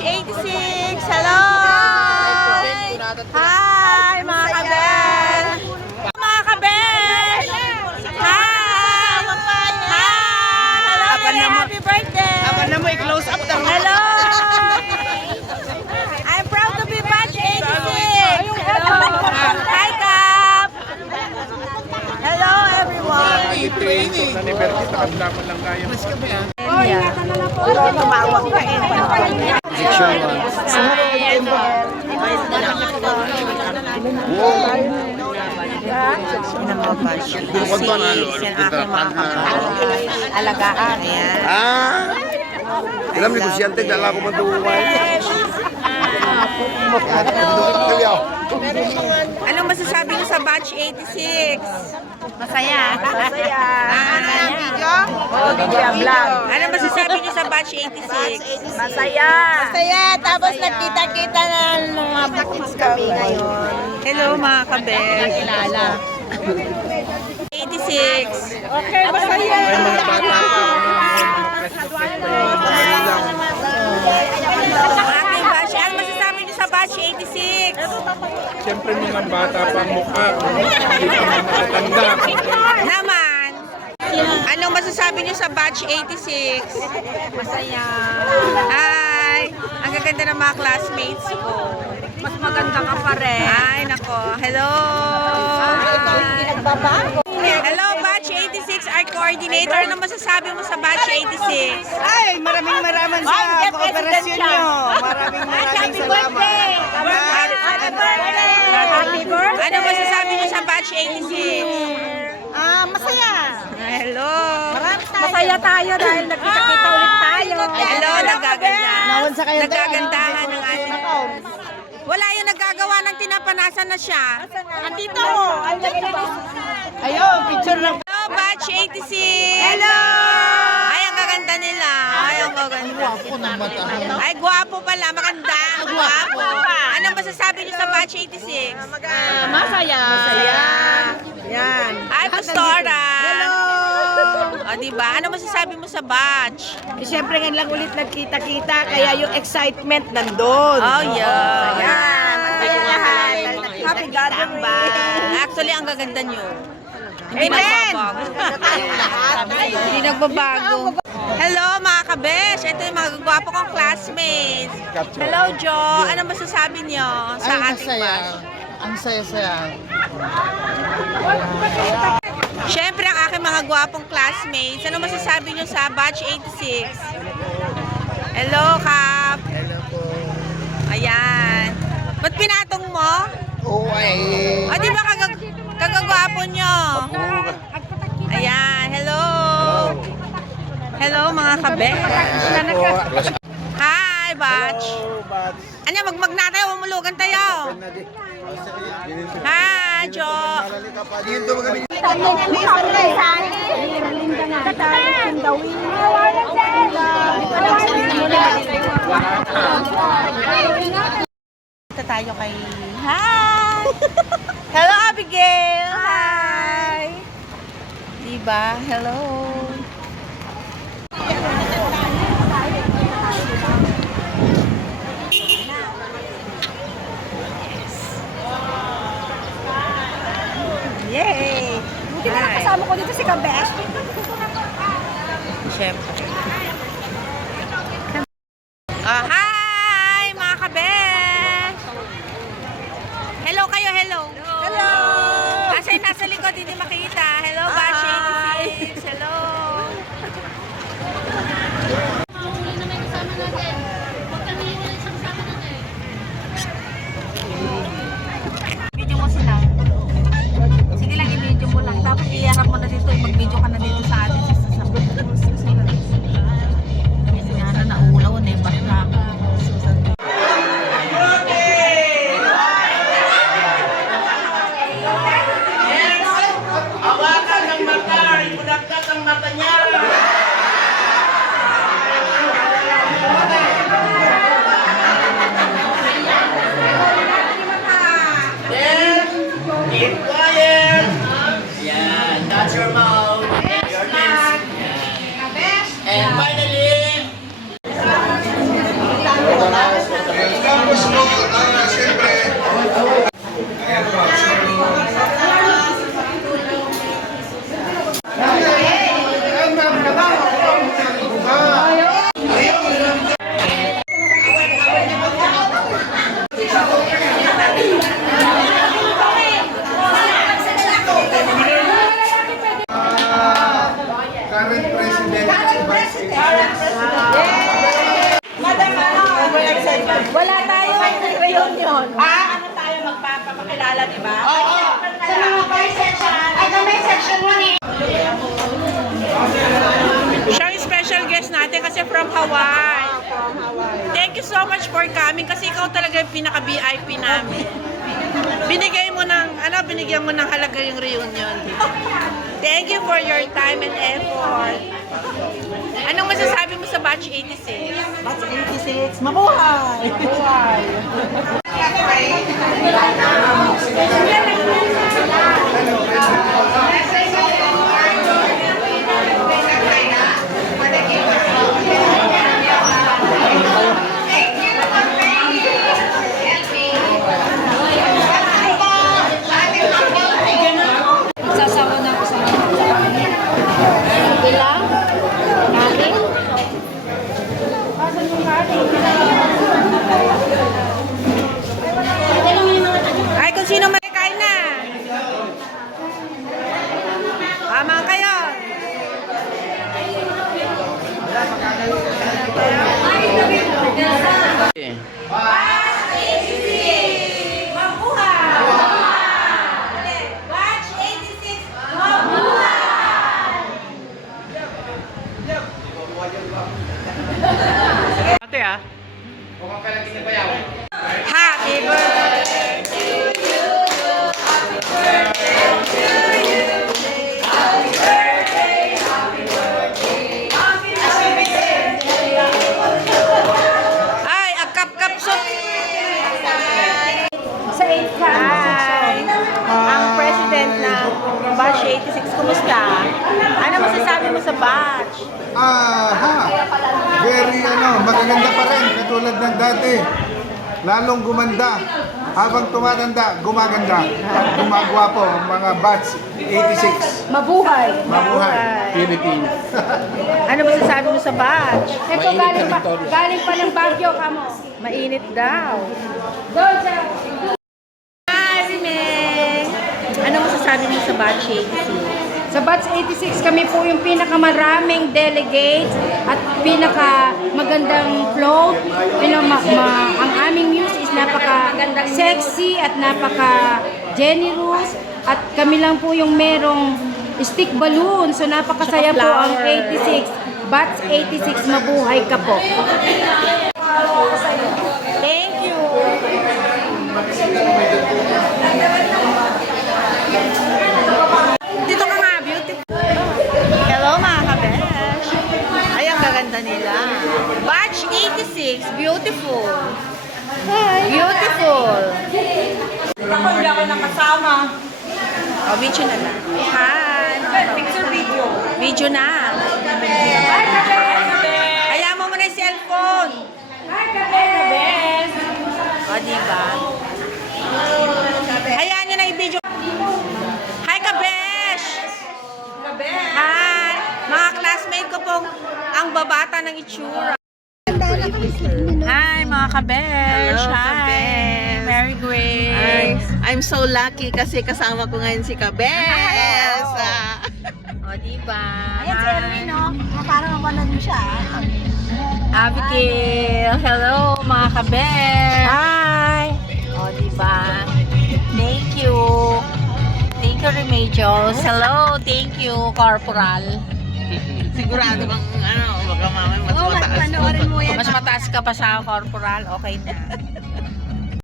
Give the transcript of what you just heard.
Batch 86! Hello! Hi, mga kabesh! Mga kabesh! Hi! Hi! Hello, happy birthday! Aba na mo, i-close up daw. Hello! I'm proud to be Batch 86! Hello! Hi, Kap! Hello, everyone! Alagaan. Ayan. Alam ni Kusyante, dala ko matuway. Anong masasabi niyo sa Batch 86? Masaya. Masaya. Video? Oo, video vlog. Anong masasabi niyo sa Batch 86? Masaya. Masaya. Tapos nagkita-kita na mga bukis kami ngayon. Hello mga kabe. Kilala. 86. Okay, masaya. Aking batch. Ano masasabi niyo sa Batch 86? Siyempre mga bata pang mukha, hindi pa makatanda. Naman. Anong masasabi niyo sa Batch 86? Masaya. Hi. Ang gaganda ng mga classmates ko. Mas maganda ka pa rin. Ay, nako. Hello. Hello, Batch 86, our coordinator. Ano masasabi mo sa Batch 86? Ay, maraming sa kooperasyon nyo. Maraming salamat. Happy birthday! Ano masasabi niyo sa Batch 86? Masaya. Hello. Masaya tayo dahil nagkita-kita ulit tayo. Hello, nagaganda. Nawan sa kayo. Nagagandahan ng ating... Wala yung nagagawa ng tinapanasan na siya. Andito! Ayun, picture lang. Hello, Batch 86! Hello! Ay, ang gaganda nila. Ay, ang gaganda. Ay, gwapo pala. Maganda. Gwapo. Anong masasabi niyo sa Batch 86? Masaya. Masaya. Yan. Ay, Pastora. Hello. O, diba? Ano masasabi mo sa batch? Siyempre ngayon lang ulit nagkita-kita, kaya yung excitement nandun. Oh, yeah. Yan. Happy gathering. Actually, ang gaganda nyo. Hindi Amen. nagbabago. Hindi nagbabago. Hello, mga kabesh. Ito yung mga gwapo kong classmates. Hello, Jo. Ano masasabi nyo sa ating batch? Ang saya-saya. Siyempre, ang aking mga gwapong classmates. Ano masasabi nyo sa Batch 86? Hello, Kap. Hello po. Ayan. Ba't pinatong mo? Oo ay. O, di ba kagagwapo nyo? Ayan. Hello. Hello, mga kabe. Hi, Batch. Ano, magmag na tayo. Umulugan tayo. Hi, Jo. Dito mga kami. Ito tayo kay... Hi! Hello, Abigail! Hi! Diba? Hello! Yay! Buti na lang kasama ko dito si Kabesh. Siyempre. Hi! Mga kabesh! Hello kayo, hello! Hello! Asa yung nasa likod, hindi makita. Hello, Batch 86! Hello! Video mo sila. Sige lang, i-video mo lang. Tapos iharap mo na dito, mag-video ka na dito sa atin. Yan na naulaw na yung bakla. ganon. Ano tayo magpapakilala, di ba? Oo. Sa mga boy section, ay may section 1 eh. Siya yung special guest natin kasi from Hawaii. Thank you so much for coming kasi ikaw talaga yung pinaka-VIP namin. Binigyan mo ng halaga yung reunion. Thank you for your time and effort. Anong masasabi mo sa Batch 86? Batch 86, mabuhay! Mabuhay! Sasawa na ako sa mga. Ilang? Kanin? Asan yung kanin? Ay, kung sino may kain na. Tama kayo. Ate ah. Happy birthday to you. Happy birthday to you. Happy birthday, happy birthday, happy birthday. Ay, akap-kap so. Sa 8 ka. Hi. Ang president ng Batch 86, kumusta? Ano masasabi mo sa batch? Very magaganda pa rin katulad ng dati. Lalong gumanda. Habang tumatanda, gumaganda. Gumagwapo ang mga batch 86. Mabuhay. Mabuhay. Philippines. Ano masasabi mo sa batch? Ito galing pa ng Baguio ka mo. Mainit daw. Doon sa... Hi, Rimeng! Ano masasabi mo sa batch 86? Sa Batch 86, kami po yung pinakamaraming delegates at pinakamagandang float. Ang aming news is napaka-sexy at napaka-generous. At kami lang po yung merong stick balloon. So napakasaya po ang 86. Batch 86, mabuhay ka po. Thank you! Dito ka nga, beautiful. Hello mga kabesh. Ay, ang gaganda nila. Batch 86, beautiful. Hi. Beautiful. Ako hindi ako nakasama. O, video na lang. Hi. Picture video. Video na. Kaya mo muna yung cellphone. Hi, Kabes! O, diba? Hayaan nyo na i-video. Hi, Kabesh! Hi! Mga classmate ko pong ang babata ng itsura. Hi, mga Kabesh! Hello, Hi! Kabesh. Merry Grace! I'm so lucky kasi kasama ko ngayon si Kabes. O, diba? Ayan si Erwin, no? Parang mapanood mo siya. Abigail! Hello, mga Kabesh! Hi! O, diba? Thank you! Thank you, Remedios. Hello, thank you, Corporal. Sigurado bang baka mamaya mas mataas. Panoorin mo yan. Mas mataas ka pa sa Corporal, okay na.